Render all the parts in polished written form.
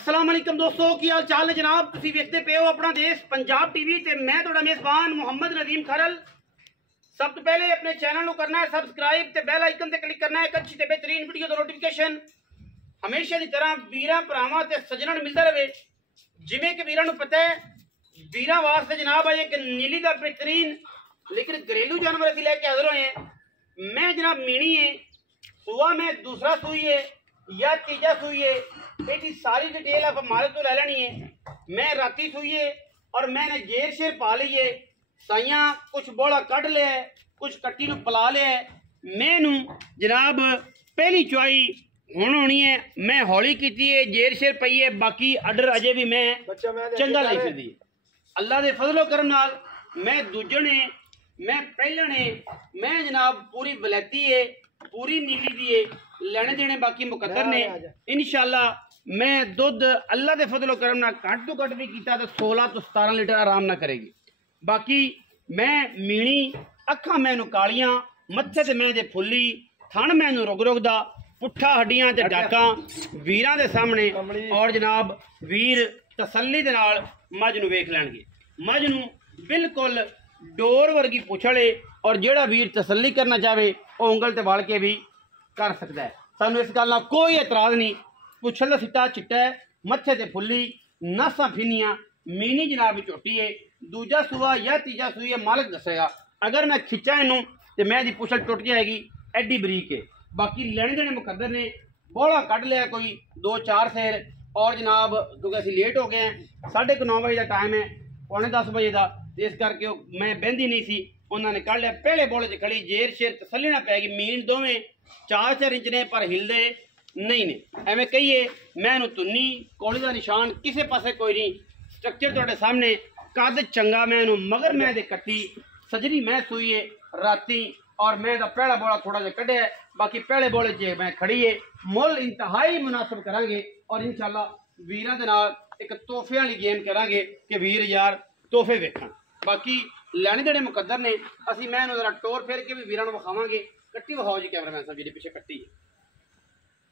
अस्सलाम वालेकुम दोस्तों, की हाल चाल है जनाब। तुसीं वेखदे पे हो अपना देश पंजाब टीवी ते मैं तुहाडा मेज़बान मुहम्मद नदीम खरल। सब तो पहले अपने चैनल को करना है सबसक्राइब ते बेल आइकन ते क्लिक करना है। एक अच्छी ते बेहतरीन वीडियो दा नोटिफिकेशन हमेशा की तरह वीरां भरावां ते सज्जणां नूं मिलदा रहे। जिवें कि वीरां नूं पता है वीरां वास्ते जनाब अजे एक नीली दा बेहतरीन लेकिन घरेलू जानवर असीं लैके हाज़र होए हैं। मैं जनाब मीणी है सुआ में दूसरा सूई है या तीजा सूई है, इसकी सारी डिटेल आप हमारे तो ले लेनी है। मैं राती सुई है और मैंने जेर शेर पा ली है। साइया कुछ बोला कढ़ लिया है, कुछ कट्टी नूं पला लिया है। मैनू जनाब पहली चुआई हुण होनी है, मैं हौली की है, जेर शेर पई है, बाकी अडर अजे भी मैं चंगा लाई फिरदी है। अल्लाह दे फजलो करम नाल मैं दूजने मैं पहलने मैं जनाब पूरी वलैती है, पूरी नीली दी है, लेने देने बाकी मुकद्दर ने। इंशाअल्लाह मैं दुध अल्लाह दे फजलो करम नाल घट तो घट भी कीता तो 16 तो 17 लीटर आराम ना करेगी। बाकी मैं मीणी अखा मैनू कालियां, मत्थे ते मैं जे फुल्ली, थन मैनू रुग रुगदा, पुट्ठा हड्डियां ते डाका वीरां दे सामने। और जनाब वीर तसल्ली दे नाल मझ नूं वेख लैणगे। मझ नूं बिल्कुल डोर वर्गी पुछड़े और जेड़ा वीर तसल्ली करना चाहे वह उंगल ते वल के भी कर सकता है। सानू इस गल कोई एतराज नहीं। पुछल सिट्टा चिट्टा है, मत्थे ते फुल्ली, नसां फिनियां, मीनी जनाब झोटी है, दूजा सूआ या तीजा सूई है मालिक दसेगा। अगर मैं खिंचा इनू तो मैं दी पुछल टुट जाएगी, एडी बरीक है। बाकी लेने देने मुकद्दर ने बोला कढ़ लिया कोई 2-4 सेर। और जनाब क्योंकि असीं लेट हो गए हैं, 9:30 बजे का टाइम है, 9:45 बजे का, इस करके मैं बहती नहीं सी, उन्होंने कढ़ लिया। पहले बोले च खड़ी जेर शेर तसल्ली ना पैगी। मीन दोवें 4-4 इंच ने पर हिलदे नहीं ने। एवें कहिए मैं तुन्नी कौली का निशान किसी पासे कोई नहीं। स्ट्रक्चर तुहाडे सामने, कद चंगा मैं मगर मैं दे कट्टी सजरी मैं सुई है राती। और मैं दा पहला बोला थोड़ा जिहा कढ़िया, बाकी पहले बोले च मैं खड़ी है। मुल इंतहाई मुनासिब करांगे और इंशाअल्लाह वीरां दे नाल एक तोहफे वाली गेम करांगे कि वीर यार तोहफे वेखण। बाकी लैने देने मुकद्दर ने। असीं मैं जरा टोर फेर के भी वीरां नूं विखावांगे। कट्टी विखाओ जी कैमरामैन साहब, जी पिछे कट्टी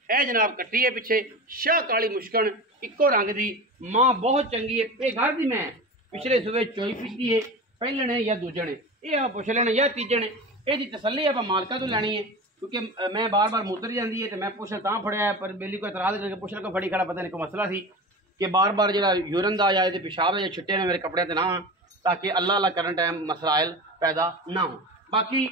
है जनाब, कट्टी है पिछे शाह काली मुश्कन इको रंग दी। मां बहुत चंगी है, ये घर दी मैं पिछले सुबह चोई पीती है। पहलने या दूजने ये आप पुछ लेना या तीजने, यही तसल्ली आप मालका तो लैनी है क्योंकि मैं बार बार मुतर जाती है तो मैं पुछ तां फड़िया है। पर बेली कोई इतराज करके पुछ को फड़ी खड़ा, पता नहीं कोई मसला सी कि बार बार जो यूरन का या पेशाब के छिट्टे ने मेरे कपड़े ते ना, ताकि अल्लाह अल्लाह करन टाइम मसलाइल पैदा ना हो। बाकी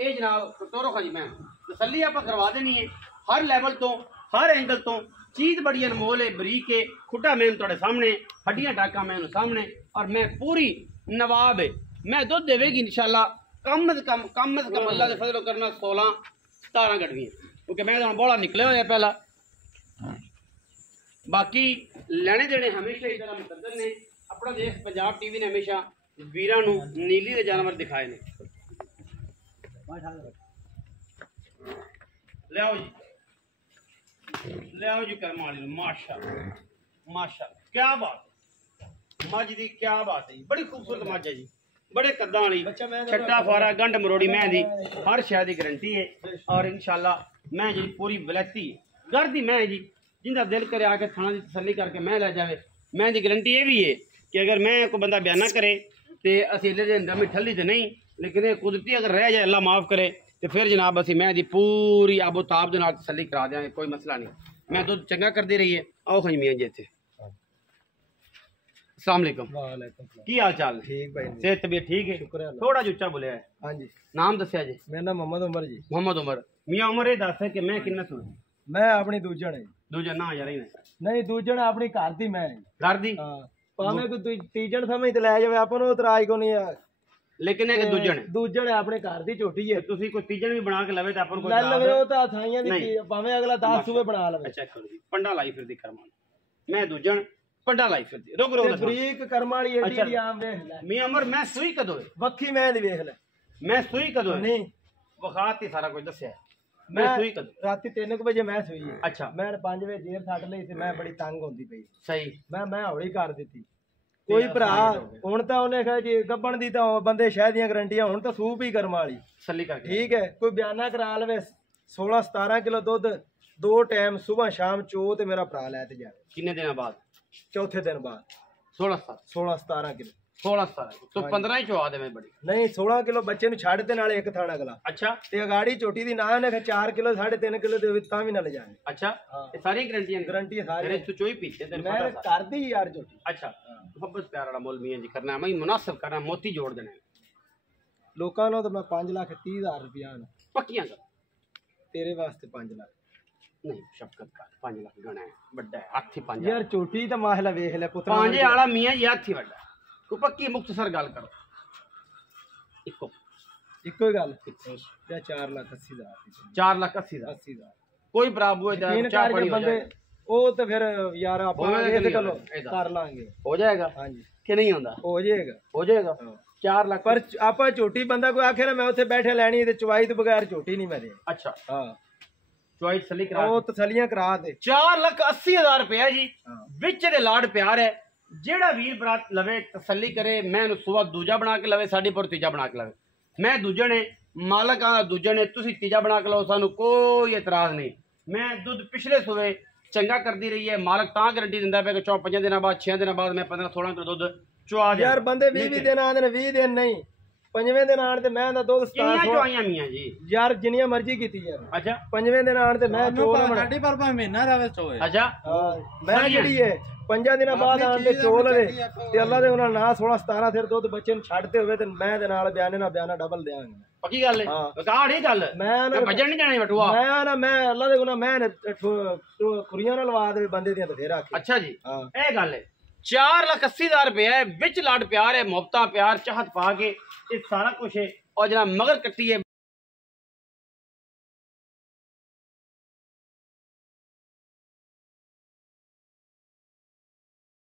ये जनाब टोरो खाजी मैं तसल्ली आप करवा देनी है हर लैवल तो, हर एंगल तो। चीज़ बड़ी अनमोल है, बरीक है, खुटा मैन थोड़े सामने, हड्डियां टाका मैन सामने। और मैं पूरी नवाब है, मैं दुध देवेगी इंशाअल्लाह कम से कम अल्लाह के फजल करना 16-17 गड्डियां, क्योंकि मैं तो बोला निकले हुए पहला। बाकी लेने देने हमेशा इस तरह मुकद्दर ने। अपना देश पंजाब टीवी ने हमेशा वीरां नूं नीली दे जानवर दिखाए ने। ले आओ जी करम वाली माशाअल्लाह माशाअल्लाह, क्या बात है। मझ दी क्या बात है, बड़ी खूबसूरत मझ है जी, बड़े कद्दां वाली, छट्टा फारा गंढ मरोड़ी मैं दी, हर शय की गारंटी है। और इंशाअल्लाह मैं जी पूरी वलैती घर दी मैं जी, जिंदा दिल करे आके थाना की तसल्ली करके मैं ले जाए। मैं दी गारंटी ये भी है कि अगर मैं कोई बंदा बयाना करे तो असीले के अंदर में ठल्ली तो नहीं, लेकिन ये कुदरती अगर रह जाए अल्लाह माफ़ करे तो फिर जनाब असी मैं दी पूरी आबो ताब के नाल तसल्ली करा देंगे, कोई मसला नहीं। मैं दुध चंगा करती रही है। आओ खज मियाँ जी इत्थे। अस्सलाम वालेकुम, की हाल चाल? ठीक भाई, सेहत तबीयत ठीक है? शुक्र। थोड़ा उच्चा बोलिया है। हाँ जी। नाम दसिया जी? मेरा नाम मोहम्मद उमर जी। मोहम्मद उमर। मियाँ उमर ये दस है कि मैं किन्ना सुन? मैं अपनी दूजन है। दूजन ना यार नहीं, दूजन अपनी घर दी मैं घर दी। भावें कोई तीजन समझ ते लै जावे, आपां नूं इतराज कोई नहीं है, लेकिन एक दूजन है अपने घर दी झोटी है। तुसी कोई तीजन भी बना के लवे ते आपां कोई ले लवे, ओ तां थाइयां दी चीज, भावें अगला 10 सूबे बना लवे। अच्छा करो जी, पंडा लाई फिरदी करमान, मैं दूजन पंडा लाई फिरदी रुक रुक बरीक कर्म वाली एडी दी आम वेख ले। मियां अमर मैं सूई कदों है? वक्खी मैं दी वेख ले। मैं सूई कदों है? नहीं वखाती सारा कुछ दस्या। मैं सूई कदों? राती 3 बजे मैं सूई है। अच्छा। मैं 5 बजे जेर सट लई ते मैं बड़ी तंग होंदी पई। सही। मैं हौली कर दित्ती। कोई भरा हुण तां उहने कहा जी गब्बण दी तां बंदे शह दियां गारंटियां, हुण तां सूप ही कर्म वाली तसल्ली कर। ठीक है, कोई बयाना करा लवे 16-17 किलो दुध 2 ਟਾਈਮ ਸਵੇਰ ਸ਼ਾਮ ਚੋ ਤੇ ਮੇਰਾ ਭਰਾ ਲੈ ਤੇ ਜਾਵੇ। कितने दिन बाद? ਚੌਥੇ ਦਿਨ ਬਾਅਦ 16 ਕਿਲੋ 17 तो 15 ही चुआ दे मैं बड़ी। ਨਹੀਂ 16 ਕਿਲੋ ਬੱਚੇ ਨੂੰ ਛੱਡ ਤੇ ਨਾਲੇ ਇੱਕ ਥਾਣਾ ਅਗਲਾ। अच्छा ਤੇ ਅਗਾੜੀ ਝੋਟੀ ਦੀ ਨਾ ਨੇ ਫਿਰ 4 ਕਿਲੋ 3.5 ਕਿਲੋ ਦੇ ਵਿੱਚ ਤਾਂ ਵੀ ਨਾ ਲੈ ਜਾਣੇ। अच्छा हाँ। ये सारी गारंटियां ਗਰੰਟੀ ਸਾਰੀ मेरे तो चोई पीते तेरे ਮੈਂ पता सा। ਕਰਦੀ ਯਾਰ ਝੋਟੀ। अच्छा मोहब्बत प्यार वाला मोल मियां जी करना है, मैं मुनासिब करना, मोती जोड़ देना है। ਲੋਕਾਂ ਨੂੰ ਤਾਂ ਮੈਂ 5,30,000 ਰੁਪਇਆ पक्कियां कर ਤੇਰੇ ਵਾਸਤੇ 5 ਲੱਖ। नहीं शफकत का 5 लाख गणा है बड़ा है हाथ ही 5 ਯਾਰ ਝੋਟੀ ਤਾਂ ਮਾਹਲਾ ਵੇਖ ਲੈ ਪੁੱਤਰਾ। 5 वाला मियां जी हाथ ही बड़ा को पक्की मुख्तसर गल करो इको ਇੱਕੋ ਹੀ ਗੱਲ ਤੇ 4,80,000 4,80,000 80,000 कोई बराबर है ਯਕੀਨ चाह ਕਰ पड़ी ਜੇ हो ਬੰਦੇ जाएगा ਉਹ ਤਾਂ ਫਿਰ ਯਾਰ ਆਪਾਂ ਹੋਵੇਗਾ ਕਿ ਇਹ ਤੇ ਨਹੀਂ ਚਲੋ ਹੋਵੇਗਾ? ਕਰ ਲਾਂਗੇ। हो जाएगा ਹਾਂਜੀ कि नहीं होता? ਹੋ ਜਾਏਗਾ। हो जाएगा ਹਾਂ। 4 लाख ਪਰ ਆਪਾਂ ਝੋਟੀ ਬੰਦਾ ਕੋਈ ਆਖੇ ਨਾ ਮੈਂ ਉੱਥੇ ਬੈਠੇ ਲੈਣੀ ਤੇ ਚਵਾਈ ਤੋਂ ਬਗੈਰ ਝੋਟੀ ਨਹੀਂ ਮੈਂ ਦੇ। अच्छा ਹਾਂ चॉइस सली करा ਉਹ ਤਸਲੀਆਂ ਕਰਾ ਦੇ। 4,80,000 रुपया जी ਹਾਂ विच दे लाड प्यार है जेड़ा वीर बरात लवे तसल्ली करे मैं सुबह दूजा बना के लवे साडी पर तीजा बना के लवे मैं दूजे ने मालक आ दूजे ने तुसी तीजा बना के लो सानू कोई एतराज नहीं। मैं दुध पिछले सुबह चंगा करती रही है मालक तां गारंटी दिंदा पे कि 4-5 दिन बाद 6 दिन बाद मैं 15-16 किलो दुध चुआ दे। ਯਾਰ ਬੰਦੇ 20 ਦਿਨ ਆਂਦੇ ਨੇ 20 ਦਿਨ ਨਹੀਂ 5ਵੇਂ ਦਿਨ ਆਣ ਤੇ ਮੈਂ ਦਾ ਦੁੱਧ किन्नियां 17 चुआइयां मियां जी? ਯਾਰ ਜਿੰਨੀਆਂ ਮਰਜ਼ੀ ਕੀਤੀ ਯਾਰ अच्छा 5ਵੇਂ ਦਿਨ ਆਣ ਤੇ ਮੈਂ ਚੋਲ ਬਣਾ। ਸਾਡੀ ਪਰ ਭਾਵੇਂ ਮਹੀਨਾ ਰਵੇ ਚੋਏ। अच्छा ਮੈਂ ਜਿਹੜੀ ਏ 5 ਦਿਨਾਂ ਬਾਅਦ ਆਣ ਤੇ ਚੋਲ ਵੇ ਤੇ ਅੱਲਾ ਦੇ ਉਹਨਾਂ ਨਾ 16-17 ਫਿਰ ਦੁੱਧ ਬੱਚੇ ਨੂੰ ਛੱਡਦੇ ਹੋਵੇ ਤੇ ਮੈਂ ਦੇ ਨਾਲ ਬਿਆਨਾ ਡਬਲ ਦੇਵਾਂਗਾ। पक्की गल है हाँ। काड़ी गल मैं ना भजन नहीं जाने बटुआ। ਮੈਂ ਅੱਲਾ ਦੇ ਗੁਨਾਹ ਮੈਂ ਕੁੜੀਆਂ ਨਾਲ ਲਵਾ ਦੇ ਬੰਦੇ ਦੀਆਂ ਤੇ ਫੇਰ ਆਖੇ। अच्छा जी ਹਾਂ ਇਹ ਗੱਲ ਹੈ 4,80,000 रुपया है विच लाड प्यार है मोहब्बत प्यार चाहत पा के ये सारा कुछ है और जना मगर कट्टी है